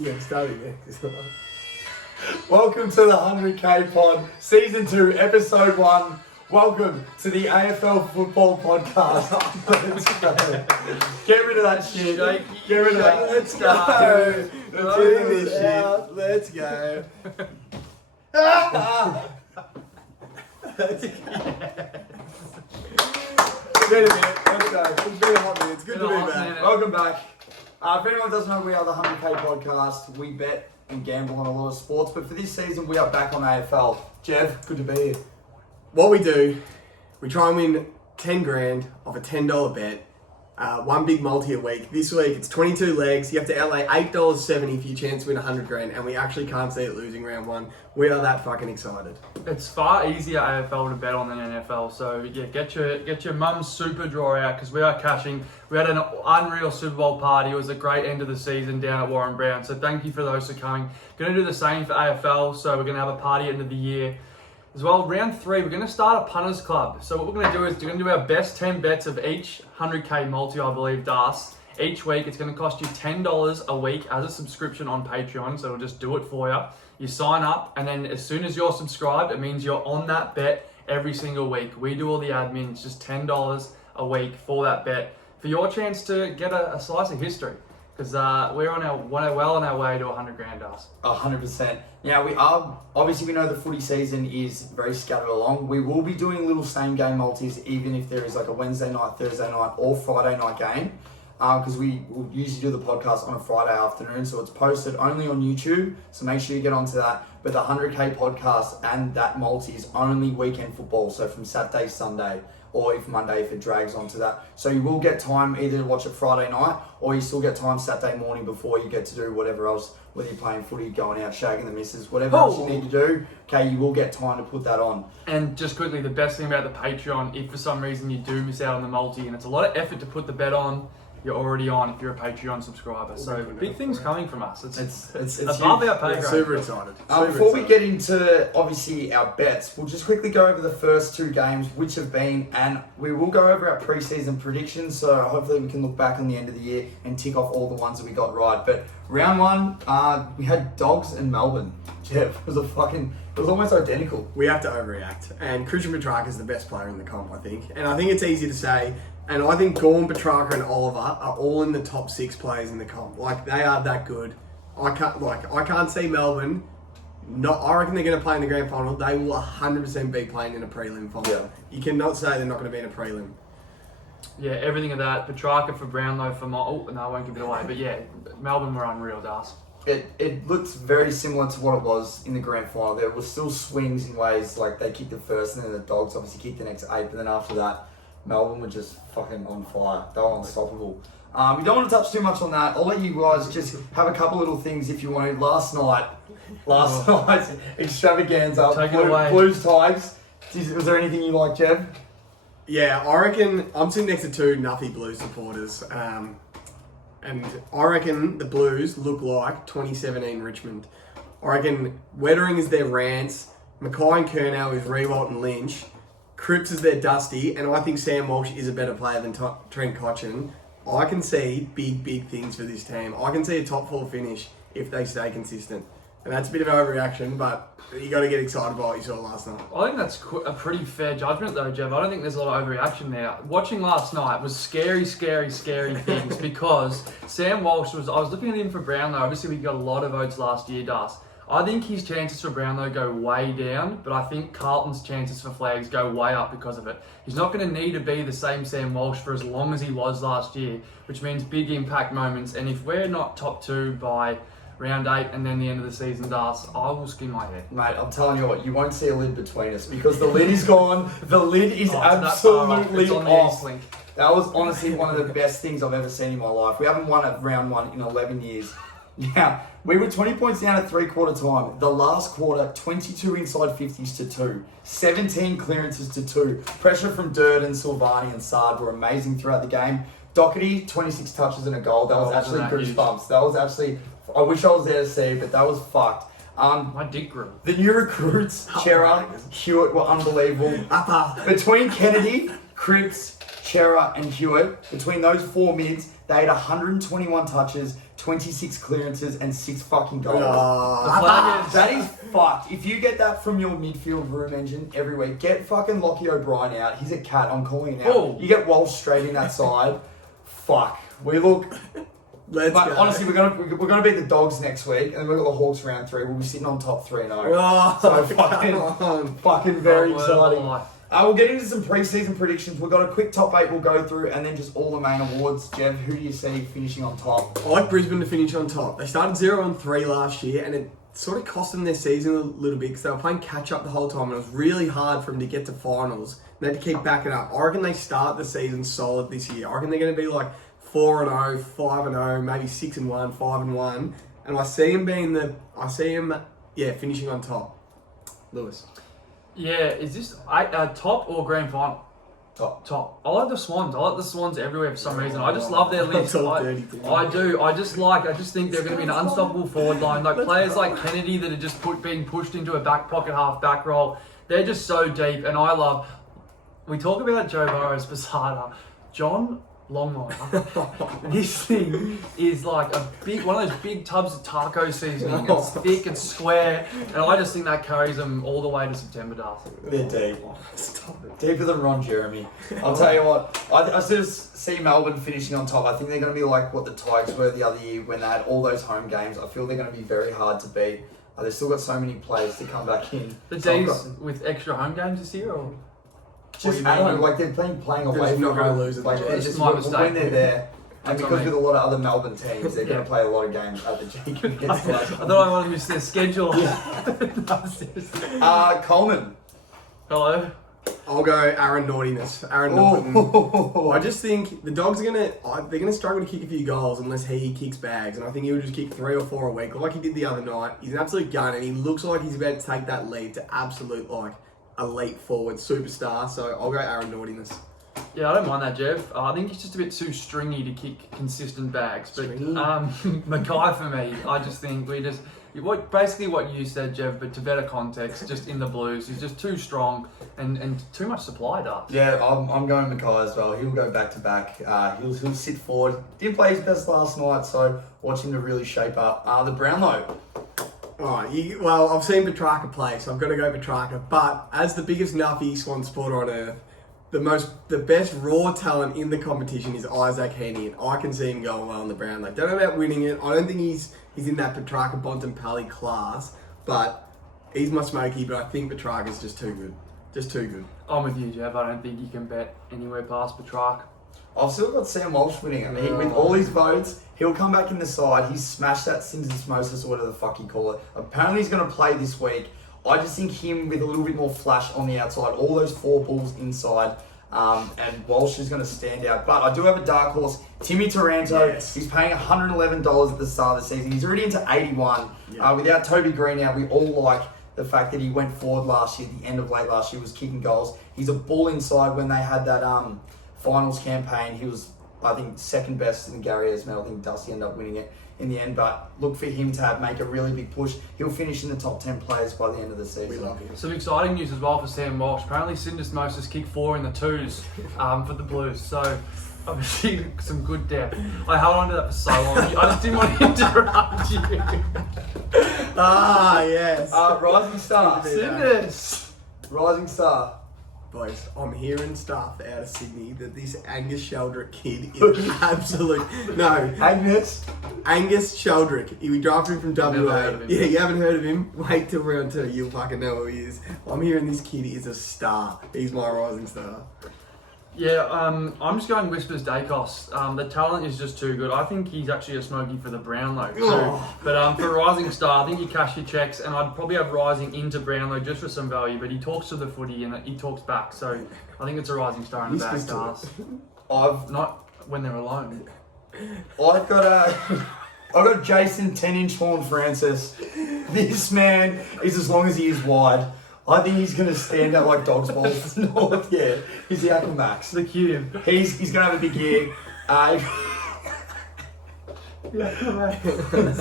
Yeah, start again. Welcome to the 100K Pod, Season 2, Episode 1. Welcome to the AFL Football Podcast. Let's go. Get rid of that shit. Get rid of that. Let's go. Let's do this shit. Let's go. Wait a minute. Let's go. It's been a hot minute. It's good to be back. Welcome back. If anyone doesn't know, we are the 100K Podcast. We bet and gamble on a lot of sports, but for this season, we are back on AFL. Jeff, good to be here. What we do, we try and win 10 grand off a $10 bet. One big multi a week. This week, it's 22 legs. You have to outlay $8.70 for your chance to win 100 grand, and we actually can't see it losing round one. We are that fucking excited. It's far easier AFL to bet on than NFL. So yeah, get your mum's super draw out because we are cashing. We had an unreal Super Bowl party. It was a great end of the season down at Warren Brown. So thank you for those for coming. Going to do the same for AFL. So we're going to have a party at the end of the year. As well, round 3, we're going to start a Punters Club. So what we're going to do is we're going to do our best 10 bets of each 100K multi, I believe, Das. Each week, it's going to cost you $10 a week as a subscription on Patreon. So we'll just do it for you. You sign up, and then as soon as you're subscribed, it means you're on that bet every single week. We do all the admin. It's just $10 a week for that bet. For your chance to get a slice of history. Because we're well on our way to 100 grand, Das. 100%. Now, we are, obviously we know the footy season is very scattered along. We will be doing little same game multis, even if there is like a Wednesday night, Thursday night, or Friday night game. Because we will usually do the podcast on a Friday afternoon, so it's posted only on YouTube, so make sure you get onto that. But the 100K podcast and that multi is only weekend football, so from Saturday, Sunday, or if Monday, if it drags onto that. So you will get time either to watch it Friday night, or you still get time Saturday morning before you get to do whatever else, whether you're playing footy, going out, shagging the missus, whatever else you need to do, okay, you will get time to put that on. And just quickly, the best thing about the Patreon, if for some reason you do miss out on the multi, and it's a lot of effort to put the bet on, you're already on if you're a Patreon subscriber. So big things coming from us. It's above our pay grade. Super excited. Before we get into, obviously, our bets, we'll just quickly go over the first 2 games, which have been, and we will go over our preseason predictions, so hopefully we can look back on the end of the year and tick off all the ones that we got right. But round 1, we had Dogs and Melbourne. Jeff, it was almost identical. We have to overreact. And Christian Petrarca is the best player in the comp, I think. And I think it's easy to say. And I think Gorn, Petrarca, and Oliver are all in the top 6 players in the comp. Like, they are that good. I can't see Melbourne. I reckon they're going to play in the grand final. They will 100% be playing in a prelim final. Yeah. You cannot say they're not going to be in a prelim. Yeah, everything of that. Petrarca for Brownlow for no, I won't give it away. But yeah, Melbourne were unreal, Das. It looks very similar to what it was in the grand final. There were still swings in ways like they kicked the first, and then the Dogs obviously kicked the next 8. But then after that, Melbourne were just fucking on fire. They were unstoppable. We don't want to touch too much on that. I'll let you guys just have a couple little things if you want to. Last night's extravaganza. Take it away. Blues Tigers. Was there anything you liked, Jeb? Yeah, I reckon I'm sitting next to 2 Nuffy Blues supporters. And I reckon the Blues look like 2017 Richmond. I reckon Wettering is their Rance. Mackay and Curnow is Rewalt and Lynch. Cripps is their Dusty, and I think Sam Walsh is a better player than Trent Cotchin. I can see big things for this team. I can see a top 4 finish if they stay consistent. And that's a bit of an overreaction, but you got to get excited by what you saw last night. I think that's a pretty fair judgment though, Jeff. I don't think there's a lot of overreaction there. Watching last night was scary things because Sam Walsh I was looking at him for Brownlow. Obviously we got a lot of votes last year, Das. I think his chances for Brownlow go way down, but I think Carlton's chances for flags go way up because of it. He's not going to need to be the same Sam Walsh for as long as he was last year, which means big impact moments. And if we're not top 2 by round 8 and then the end of the season, Das, I will skin my head. Mate, I'm telling you what, you won't see a lid between us because the lid is gone. The lid is absolutely off. That was honestly one of the best things I've ever seen in my life. We haven't won at round 1 in 11 years. Yeah, we were 20 points down at 3/4 time. The last quarter, 22 inside 50s to 2. 17 clearances to 2. Pressure from Durden, Silvani and Sard were amazing throughout the game. Doherty, 26 touches and a goal. That was actually goosebumps. That was actually, I wish I was there to see, but that was fucked. My dick grew. The new recruits, Chera, Hewitt, were unbelievable. Between Kennedy, Cripps, Chera and Hewitt, between those 4 mids, they had 121 touches, 26 clearances, and 6 fucking goals. The flag is- That is fucked. If you get that from your midfield room engine every week, get fucking Lockie O'Brien out. He's a cat. I'm calling it out. Oh. You get Walsh straight in that side. Fuck. We look. Let's But go. honestly, we're gonna beat the Dogs next week, and then we've got the Hawks round 3. We'll be sitting on top 3-0. Oh, So come fucking very Oh, exciting. well, We'll get into some preseason predictions. We've got a quick top 8 we'll go through, and then just all the main awards. Jev, who do you see finishing on top? I like Brisbane to finish on top. They started 0-3 last year, and it sort of cost them their season a little bit because they were playing catch up the whole time, and it was really hard for them to get to finals. They had to keep backing up. I reckon they start the season solid this year. I reckon they're going to be like 4-0, 5-0, maybe 6-1, 5-1, and I see him finishing on top. Lewis. Yeah, is this top or grand final? Top. I like the Swans. I like the Swans everywhere for some reason. I just love their list. Top 32. I do. I just think they're going to be an unstoppable forward line. Like players like Kennedy that are just being pushed into a back pocket half back roll. They're just so deep, and I love. We talk about Joe Burrow's Posada. John Longmire. This thing is like one of those big tubs of taco seasoning. It's thick, it's square, and I just think that carries them all the way to September, Darcy. They're deep. Deeper than Ron Jeremy. I'll tell you what, I sort of see Melbourne finishing on top. I think they're going to be like what the Tigers were the other year when they had all those home games. I feel they're going to be very hard to beat. They've still got so many players to come back in. The So I've D's got- with extra home games this year, or Just, I don't know, like they're playing away just from not gonna home. lose at the Like, G. it's It's just my when mistake. they're there. And That's what because I mean. with a lot of other Melbourne teams, they're going Yeah. to play a lot of games at the G I against those. thought I wanted to miss their schedule. No, seriously. Coleman. Hello. I'll go Aaron Naughtiness. Aaron Naughton. I just think the Dogs are they're gonna struggle to kick a few goals unless he kicks bags, and I think he'll just kick 3 or 4 a week, like he did the other night. He's an absolute gun, and he looks like he's about to take that lead to absolute elite forward superstar. So I'll go Aaron Naughtiness. Yeah, I don't mind that, Jeff. I think he's just a bit too stringy to kick consistent bags. But Stringy? Mackay for me, I just think basically what you said, Jeff, but to better context, just in the Blues, he's just too strong and too much supply, Darts. Yeah, I'm going Mackay as well. He'll go back to back. He'll sit forward. Didn't play his best last night, so watch him to really shape up. The Brownlow. Alright, well, I've seen Petrarca play, so I've got to go Petrarca. But as the biggest nuffy Swan supporter on earth, the best raw talent in the competition is Isaac Heaney, and I can see him going well in the Brownlow. Don't know about winning it. I don't think he's in that Petrarca Bontempelli class, but he's my smoky. But I think Petrarca's just too good. Just too good. I'm with you, Jeff. I don't think you can bet anywhere past Petrarca. I've still got Sam Walsh winning it. With all his votes, he'll come back in the side. He's smashed that syndesmosis or whatever the fuck you call it. Apparently he's going to play this week. I just think him with a little bit more flash on the outside, all those 4 balls inside, and Walsh is going to stand out. But I do have a dark horse, Timmy Taranto. Yes. He's paying $111 at the start of the season. He's already into 81. Yeah. Without Toby Green out, we all like the fact that he went forward last year, the end of late last year, was kicking goals. He's a bull inside. When they had that finals campaign, he was, I think, second best in the Gary Ayres medal. I think Dusty ended up winning it in the end, but look for him to make a really big push. He'll finish in the top 10 players by the end of the season. We love him. Some exciting news as well for Sam Walsh. Apparently, syndesmosis kicked 4 in the 2s for the Blues. So, obviously, some good depth. I held on to that for so long. I just didn't want to interrupt you. Yes. Rising Star. Syndes. Rising Star. Boys, I'm hearing stuff out of Sydney that this Angus Sheldrick kid is absolute. No, Angus Sheldrick. We drafted him from Never WA. heard of him. Yeah, you haven't heard of him? Wait till round 2, you'll fucking know who he is. I'm hearing this kid is a star. He's my rising star. Yeah, I'm just going Whispers Dacos. The talent is just too good. I think he's actually a smoky for the Brownlow too. Oh. But for Rising Star, I think you cash your checks, and I'd probably have Rising into Brownlow just for some value. But he talks to the footy and he talks back, so I think it's a Rising Star in the back, Whispers to stars. I've Not when they're alone. I've got Jason 10-inch Horn Francis. This man is as long as he is wide. I think he's going to stand out like dog's balls. North, yeah, he's the Apple Max. The cube. He's going to have a big year.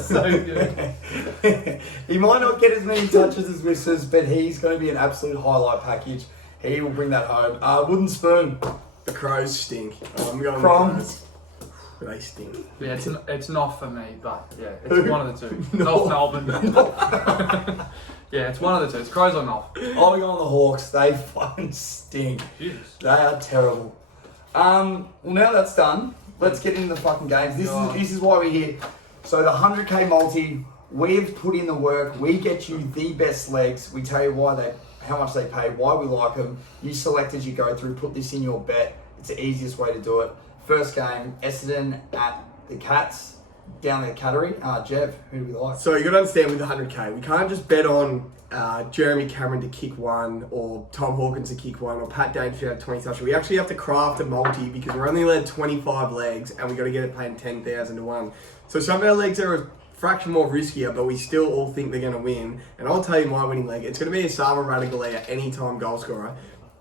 So good. He might not get as many touches as Whistles, but he's going to be an absolute highlight package. He will bring that home. Wooden Spoon. The Crows stink. I'm going Crom. with the Crows. They stink. Yeah, it's not for me, but yeah, it's Who? one of the two. No. North Melbourne. Yeah, it's one of the two. It's Crows or North. I'll be going the Hawks. They fucking stink. Jesus. They are terrible. Well, now that's done, let's get into the fucking games. This is why we're here. So the 100k multi, we've put in the work. We get you the best legs. We tell you how much they pay, why we like them. You select as you go through. Put this in your bet. It's the easiest way to do it. First game, Essendon at the Cats, down the Cattery. Jev, who do we like? So you got to understand with the 100k, we can't just bet on Jeremy Cameron to kick one, or Tom Hawkins to kick one, or Pat Dangerfield to have 20 touches. We actually have to craft a multi because we're only allowed 25 legs, and we got to get it paying 10,000 to 1. So some of our legs are a fraction more riskier, but we still all think they're going to win. And I'll tell you my winning leg. It's going to be a Sama Radigalea anytime goal scorer.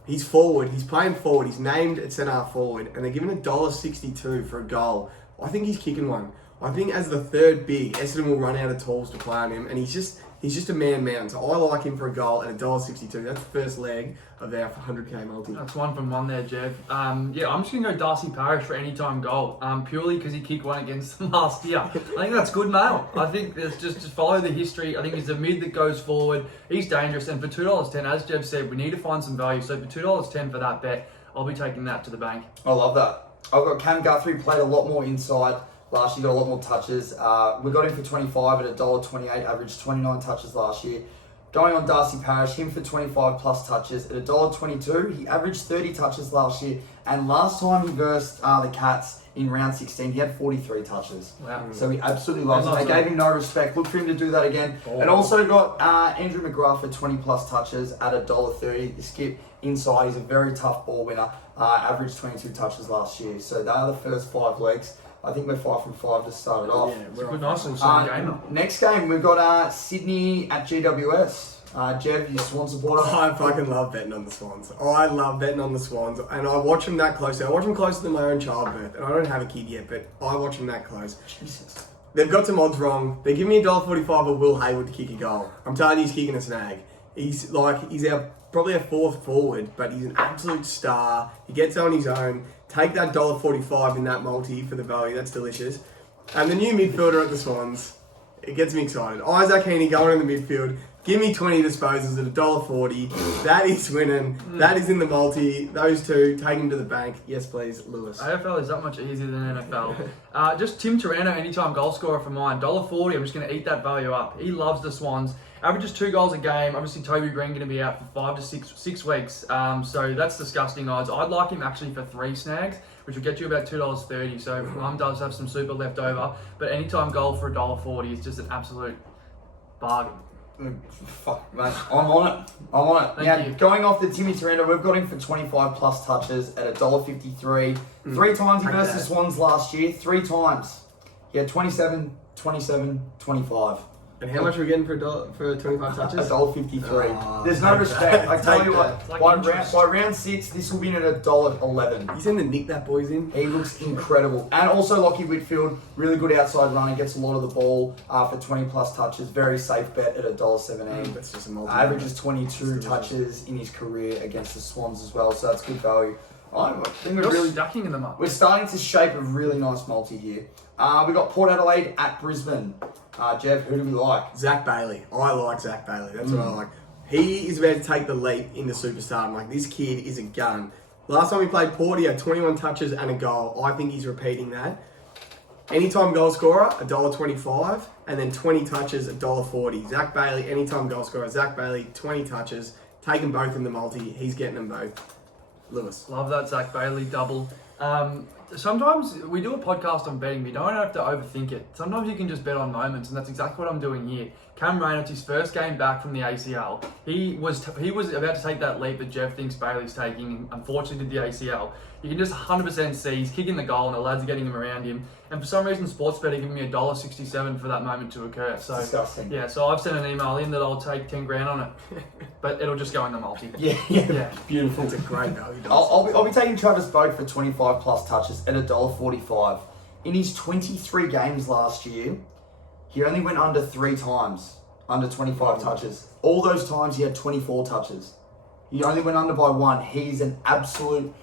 He's forward. He's playing forward. He's named at centre forward, and they're giving $1.62 for a goal. I think he's kicking one. I think as the third big, Essendon will run out of tools to play on him, and he's just a man. So I like him for a goal at $1.62. That's the first leg of our 100k multi. That's one from one there, Jev. Yeah, I'm just going to go Darcy Parish for any time goal, purely because he kicked one against them last year. I think that's good mail. I think it's just follow the history. I think he's a mid that goes forward. He's dangerous, and for $2.10, as Jev said, we need to find some value. So for $2.10 for that bet, I'll be taking that to the bank. I love that. I've got Cam Guthrie, played a lot more inside. Last year got a lot more touches. We got him for 25 at $1.28, averaged 29 touches last year. Going on Darcy Parish, him for 25 plus touches at $1.22. He averaged 30 touches last year, and last time he versed the Cats in round 16, he had 43 touches. Wow. So he absolutely loves it. They gave him no respect. Look for him to do that again. And also got Andrew McGrath for 20 plus touches at $1.30. The skip inside, he's a very tough ball winner. Averaged 22 touches last year. So they are the first 5 legs. I think we're 5 from 5 to start it off. Yeah, It's a good, nice little second game. Next game, we've got Sydney at GWS. Jev, you Swan supporter? I fucking love betting on the Swans. I love betting on the Swans, and I watch them that closely. I watch them closer than my own childbirth, and I don't have a kid yet, but I watch them that close. Jesus. They've got some odds wrong. They give me $1.45 for Will Hayward to kick a goal. I'm telling you, he's kicking a snag. He's probably our fourth forward, but he's an absolute star. He gets on his own. Take that $1.45 in that multi for the value. That's delicious. And the new midfielder at the Swans, it gets me excited. Isaac Heaney going in the midfield. Give me 20 disposals at $1.40. That is winning. That is in the multi. Those two, take him to the bank. Yes, please, Lewis. AFL is that much easier than NFL. Just Tim Taranto, anytime goal scorer for mine. $1.40, I'm just going to eat that value up. He loves the Swans. Averages 2 goals a game. Obviously, Toby Green going to be out for 5 to 6 weeks. So that's disgusting odds. I'd like him actually for 3 snags, which will get you about $2.30. So if Mum does have some super left over. But anytime goal for $1.40 is just an absolute bargain. Fuck, mate. I'm on it. Thank you. Going off the Timmy Taranto, we've got him for 25 plus touches at $1.53. 3 times he versed the Swans last year. 3 times. He had 27, 27, 25. And how much are we getting for 25 touches? $1.53. There's no respect. I tell you what, like by round 6, this will be at $1.11. He's in the nick that boy's in. He looks incredible. And also Lockie Whitfield, really good outside runner, gets a lot of the ball for 20 plus touches. Very safe bet at $1.17. That's just a multi. Averages 22 touches in his career against the Swans as well, so that's good value. I think we're You're really stacking them up. we're starting to shape a really nice multi here. We got Port Adelaide at Brisbane. Jeff, who do we like? Zach Bailey. I like Zach Bailey. That's what I like. He is about to take the leap into superstar. I'm like, this kid is a gun. Last time he played Port, he had 21 touches and a goal. I think he's repeating that. Anytime goal scorer, $1.25, and then 20 touches, $1.40. Zach Bailey, anytime goal scorer. Zach Bailey, 20 touches. Take them both in the multi. He's getting them both. Lewis. Love that Zach Bailey double. Sometimes we do a podcast on betting, but you don't have to overthink it. Sometimes you can just bet on moments, and that's exactly what I'm doing here. Cam Reynolds, his first game back from the ACL, he was about to take that leap that Jeff thinks Bailey's taking, and unfortunately did the ACL. You can just 100% see he's kicking the goal, and the lads are getting him around him. And for some reason, Sportsbet are giving me $1.67 for that moment to occur. So Disgusting. yeah, so I've sent an email in that I'll take 10 grand on it, but it'll just go in the multi. Yeah. Beautiful. It's a great value. I'll be taking Travis Boak for 25 plus touches at $1.45. In his 23 games last year, he only went under 3 times, under 25 touches. All those times he had 24 touches. He only went under by 1. He's an absolute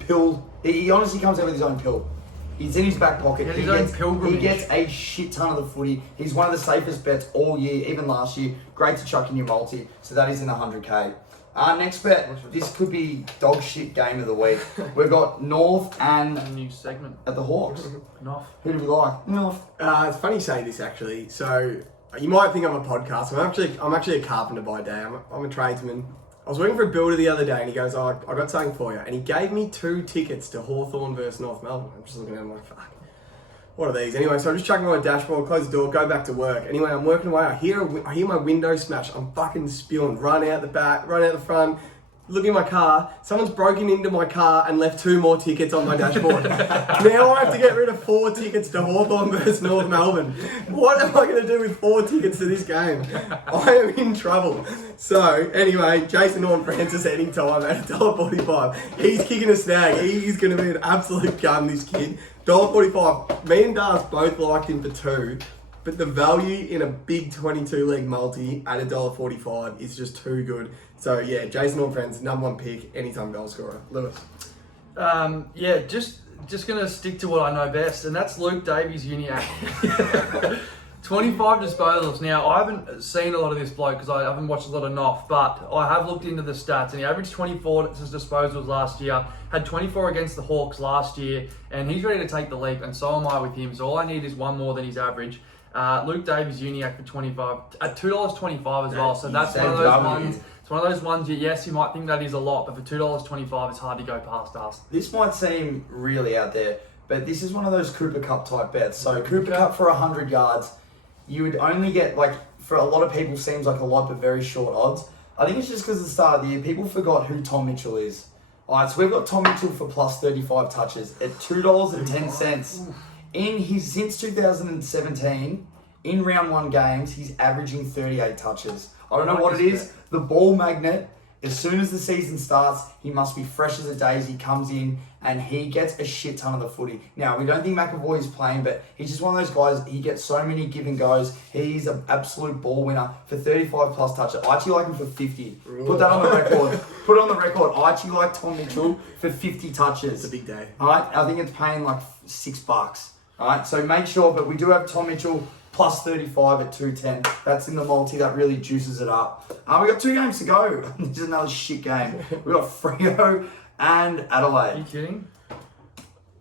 pill. He honestly comes out with his own pill. He's in his back pocket. He gets a shit ton of the footy. He's one of the safest bets all year, even last year. Great to chuck in your multi. So that is in the 100k. Next bet. This could be dog shit game of the week. We've got North and A new segment. at the Hawks. North. Who do we like? North. It's funny you say this actually. So you might think I'm a podcast. I'm actually a carpenter by day. I'm a tradesman. I was working for a builder the other day and he goes, oh, I got something for you. And he gave me 2 tickets to Hawthorn versus North Melbourne. I'm just looking at them like, fuck. What are these? Anyway, so I'm just chucking my dashboard, close the door, go back to work. Anyway, I'm working away. I hear my window smash. I'm fucking spewing. Run out the back, run out the front. Look in my car. Someone's broken into my car and left 2 more tickets on my dashboard. Now I have to get rid of 4 tickets to Hawthorn versus North Melbourne. What am I going to do with 4 tickets to this game? I am in trouble. So, anyway, Jason Horn-Francis anytime at $1.45. He's kicking a snag. He's going to be an absolute gun, this kid. $1.45. Me and Dars both liked him for 2. But the value in a big 22-league multi at $1.45 is just too good. So, yeah, Jason Horn-Francis, number 1 pick, anytime goal scorer. Lewis. Yeah, just going to stick to what I know best, and that's Luke Davies Uniac. 25 disposals. Now, I haven't seen a lot of this bloke because I haven't watched a lot of Noff, but I have looked into the stats, and he averaged 24 disposals last year, had 24 against the Hawks last year, and he's ready to take the leap, and so am I with him. So all I need is 1 more than his average. Luke Davies Uniac for 25 at $2.25 as well. So that's one of those ones. It's one of those ones. Yes, you might think that is a lot, but for $2.25, it's hard to go past us. This might seem really out there, but this is one of those Cooper Cup type bets. So Cooper Cup for 100 yards, you would only get, like, for a lot of people seems like a lot, but very short odds. I think it's just because at the start of the year, people forgot who Tom Mitchell is. All right, so we've got Tom Mitchell for plus 35 touches at $2.10. Since 2017, in round 1 games, he's averaging 38 touches. I don't know what it is. The ball magnet, as soon as the season starts, he must be fresh as a daisy. He comes in and he gets a shit ton of the footy. Now, we don't think McAvoy is playing, but he's just one of those guys. He gets so many give and goes. He's an absolute ball winner for 35 plus touches. I actually like him for 50. Put that on the record. Put it on the record. I actually like Tom Mitchell for 50 touches. It's a big day. All right, I think it's paying like $6. All right, so make sure, but we do have Tom Mitchell plus 35 at 210. That's in the multi. That really juices it up. We got 2 games to go. This is another shit game. We got Freo and Adelaide. Are you kidding?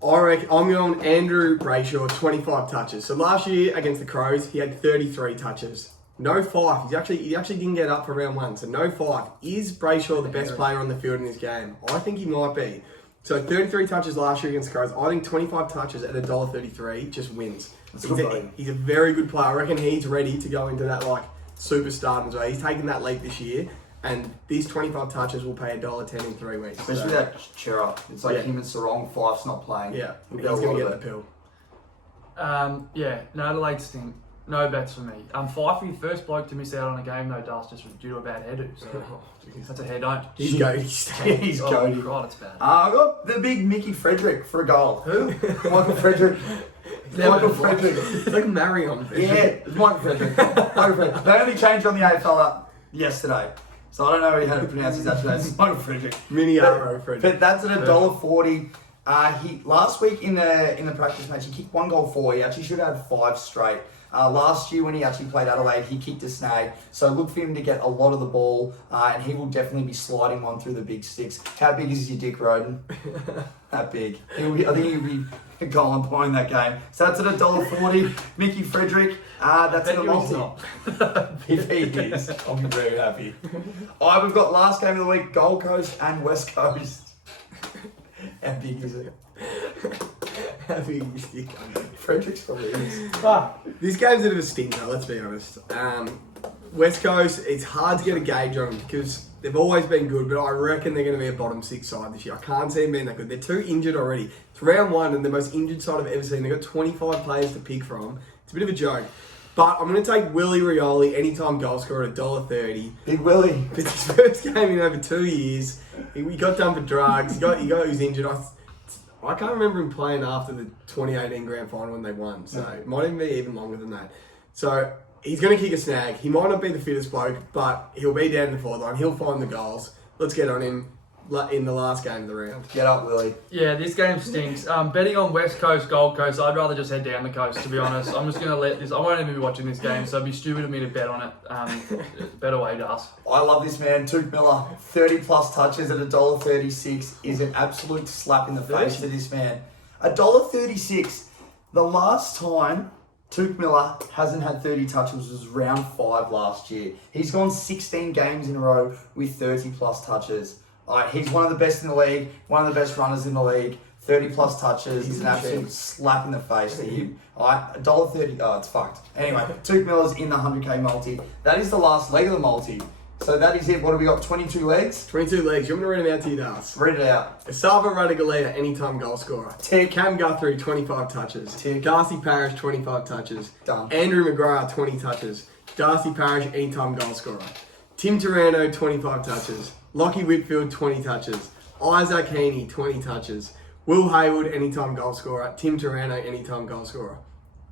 I reckon I'm going Andrew Brayshaw, 25 touches. So last year against the Crows, he had 33 touches. No Fife. He actually didn't get up for round 1. So no Fife. Is Brayshaw the best player on the field in this game? I think he might be. So 33 touches last year against the Crows. I think 25 touches at $1.33 just wins. He's a very good player. I reckon he's ready to go into that like superstar as well. He's taken that leap this year, and these 25 touches will pay $1.10 in 3 weeks. Especially that cheer up. It's like him and Sarong, Fife's not playing. Yeah, he's going to get the pill. Yeah, no, Adelaide stink. No bets for me. Fifey, first bloke to miss out on a game, no dust, just due to a bad header. So that's a hair don't. He's goaty. He's goaty. God, it's bad. I got the big Mickey Frederick for a goal. Who? Michael Frederick. Michael Frederick. It's like Marion. Yeah, it's Michael Frederick. Michael Frederick. They only changed on the AFL app yesterday. So I don't know how to pronounce his actual name. It's Michael Frederick. Mini Arrow Frederick. But that's at $1.40. He last week in the practice match, he kicked 1 goal 4. He actually should have had 5 straight. Last year when he actually played Adelaide, he kicked a snag. So look for him to get a lot of the ball, and he will definitely be sliding one through the big sticks. How big is your dick, Roden? That big. I think he'll be a goal on point in that game. So that's at $1.40. Mickey Frederick. That's at a multi. If he is, I'll be very happy. Alright, we've got last game of the week: Gold Coast and West Coast. How big is it? How big is your Frederick's probably is. This game's a bit of a stinker, let's be honest. West Coast, it's hard to get a gauge on them because they've always been good, but I reckon they're going to be a bottom 6 side this year. I can't see them being that good. They're too injured already. It's round 1 and the most injured side I've ever seen. They've got 25 players to pick from. It's a bit of a joke. But I'm going to take Willie Rioli, anytime goal scorer, at $1.30. Big Willie. It's his first game in over 2 years. He got done for drugs. He got who's injured. I can't remember him playing after the 2018 Grand Final when they won. So it might even be even longer than that. So he's going to kick a snag. He might not be the fittest bloke, but he'll be down in the forward line. He'll find the goals. Let's get on him. in the last game of the round. Get up, Willie. Yeah, this game stinks. Betting on West Coast, Gold Coast, I'd rather just head down the coast, to be honest. I'm just going to let this... I won't even be watching this game, so it'd be stupid of me to bet on it. Bet away, Das. I love this man, Touk Miller. 30+ touches at $1.36 is an absolute slap in the face to this man. $1.36. The last time Touk Miller hasn't had 30 touches was round 5 last year. He's gone 16 games in a row with 30+ touches. He's one of the best in the league, one of the best runners in the league. 30+ touches is an absolute slap in the face to him. $1.30, oh, it's fucked. Anyway, Touk Miller's in the 100k multi. That is the last leg of the multi. So that is it. What have we got? 22 legs? 22 legs. You want me to read them out to you, Das? Read it out. Salva Radigalea, anytime goal scorer. Tick. Cam Guthrie, 25 touches. Tick. Darcy Parish, 25 touches. Done. Andrew McGrath, 20 touches. Darcy Parish, anytime goal scorer. Tim Taranto, 25 touches. Lockie Whitfield, 20 touches. Isaac Heaney, 20 touches. Will Hayward, anytime goal scorer. Tim Taranto, anytime goal scorer.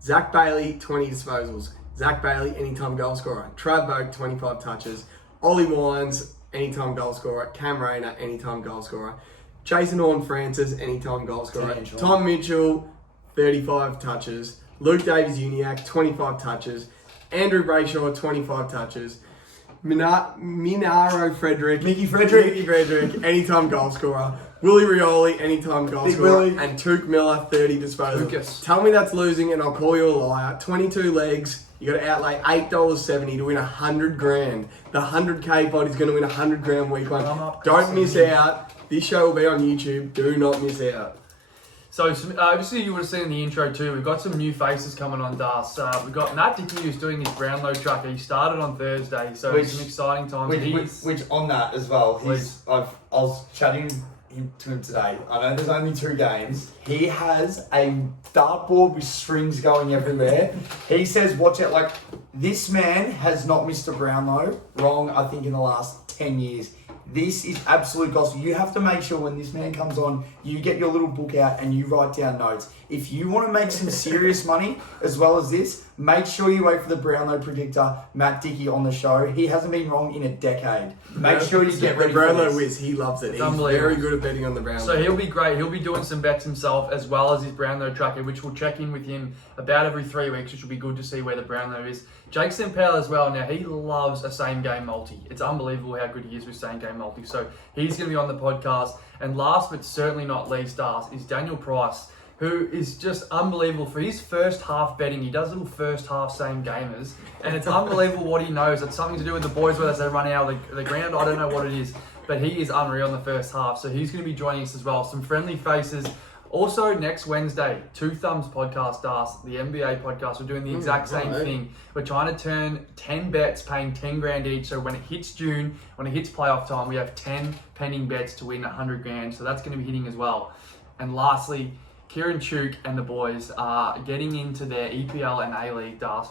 Zach Bailey, 20 disposals. Zach Bailey, anytime goal scorer. Trav Boak, 25 touches. Ollie Wines, anytime goal scorer. Cam Rayner, anytime goal scorer. Jason Horn-Francis, anytime goal scorer. Tom Mitchell, 35 touches. Luke Davies-Uniacke, 25 touches. Andrew Brayshaw, 25 touches. Minaro Frederick. Mickey Frederick. Anytime goal scorer. Willie Rioli, anytime goal Big scorer. Willie. And Touk Miller, 30 disposals. Lucas. Tell me that's losing and I'll call you a liar. 22 legs. You got to outlay $8.70 to win $100,000. The 100k pod is going to win $100,000 week one. Don't miss out. This show will be on YouTube. Do not miss out. So, obviously, you would have seen in the intro too, we've got some new faces coming on, Das. We've got Matt Dickey, who's doing his Brownlow tracker. He started on Thursday, so it's some exciting times. Which on that as well, I was chatting to him today. I know there's only 2 games. He has a dartboard with strings going everywhere. He says, watch it, like, this man has not missed a Brownlow wrong, I think, in the last 10 years. This is absolute gospel. You have to make sure when this man comes on, you get your little book out and you write down notes. If you want to make some serious money as well as this, make sure you wait for the Brownlow predictor, Matt Dickey, on the show. He hasn't been wrong in a decade. Make sure you get ready the Brownlow for this. whiz. He loves it. He's unbelievable. very good at betting on the Brownlow. So he'll be great. He'll be doing some bets himself as well as his Brownlow tracker, which we'll check in with him about every 3 weeks, which will be good to see where the Brownlow is. Jake Sempel as well. Now, he loves a same-game multi. It's unbelievable how good he is with same-game multi. So he's going to be on the podcast. And last but certainly not least, Das, is Daniel Price, who is just unbelievable. For his first half betting, he does little first half same gamers, and it's unbelievable what he knows. It's something to do with the boys, whether they run out of the ground. I don't know what it is, but he is unreal in the first half. So he's going to be joining us as well. Some friendly faces. Also, next Wednesday, Two Thumbs podcast, Das, the NBA podcast. We're doing the exact same thing. We're trying to turn 10 bets, paying 10 grand each. So when it hits June, when it hits playoff time, we have 10 pending bets to win 100 grand. So that's going to be hitting as well. And lastly, Kieran Chuk and the boys are getting into their EPL and A-League, Das.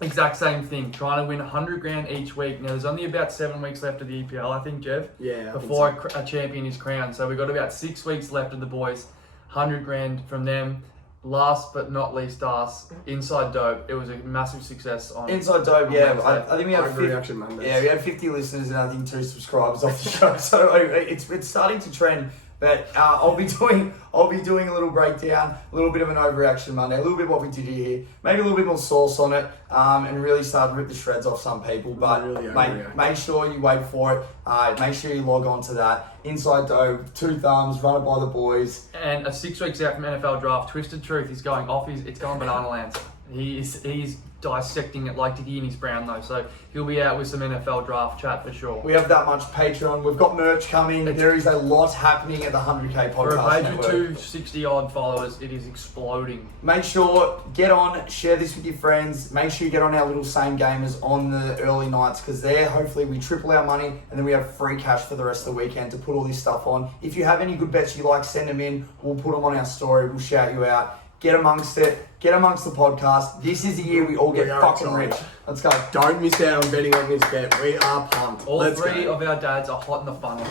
Exact same thing, trying to win 100 grand each week. Now, there's only about 7 weeks left of the EPL, I think, Jeff. Yeah. Before a champion is crowned. So we've got about 6 weeks left of the boys. 100 grand from them. Last but not least, Das, Inside Dope. It was a massive success on Inside Dope, yeah. I think we had we had 50 listeners and I think 2 subscribers off the show. So it's starting to trend. But I'll be doing a little breakdown, a little bit of an overreaction Monday, a little bit what we did here, maybe a little bit more sauce on it, and really start to rip the shreds off some people. But really make sure you wait for it. Make sure you log on to that. Inside Dope, Two Thumbs, run it by the boys. And 6 weeks out from NFL draft, Twisted Truth is going off. It's going banana lands. He's dissecting it like Dicky in his Brownlow. So he'll be out with some NFL draft chat for sure. We have that much Patreon. We've got merch coming. There is a lot happening at the 100k podcast For a page network. of 260 odd followers, it is exploding. Make sure, get on, share this with your friends. Make sure you get on our little same gamers on the early nights, because there, hopefully, we triple our money and then we have free cash for the rest of the weekend to put all this stuff on. If you have any good bets you like, send them in. We'll put them on our story. We'll shout you out. Get amongst it. Get amongst the podcast. This is the year we all get fucking rich. Let's go. Don't miss out on betting on this bet. We are pumped. All 3 of our dads are hot in the funnel.